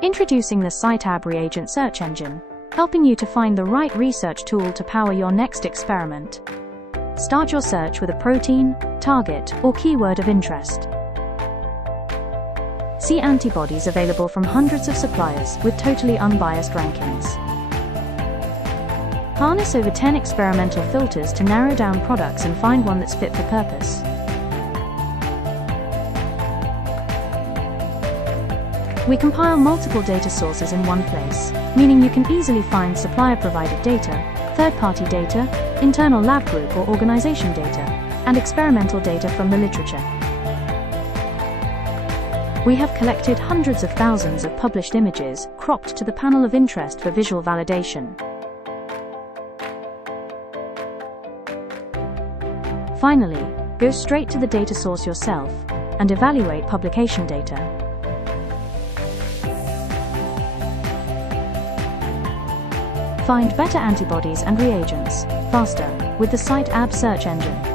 Introducing the CiteAb Reagent Search Engine, helping you to find the right research tool to power your next experiment. Start your search with a protein, target, or keyword of interest. See antibodies available from hundreds of suppliers with totally unbiased rankings. Harness over 10 experimental filters to narrow down products and find one that's fit for purpose. We compile multiple data sources in one place, meaning you can easily find supplier-provided data, third-party data, internal lab group or organization data, and experimental data from the literature. We have collected hundreds of thousands of published images, cropped to the panel of interest for visual validation. Finally, go straight to the data source yourself and evaluate publication data. Find better antibodies and reagents faster with the CiteAb search engine.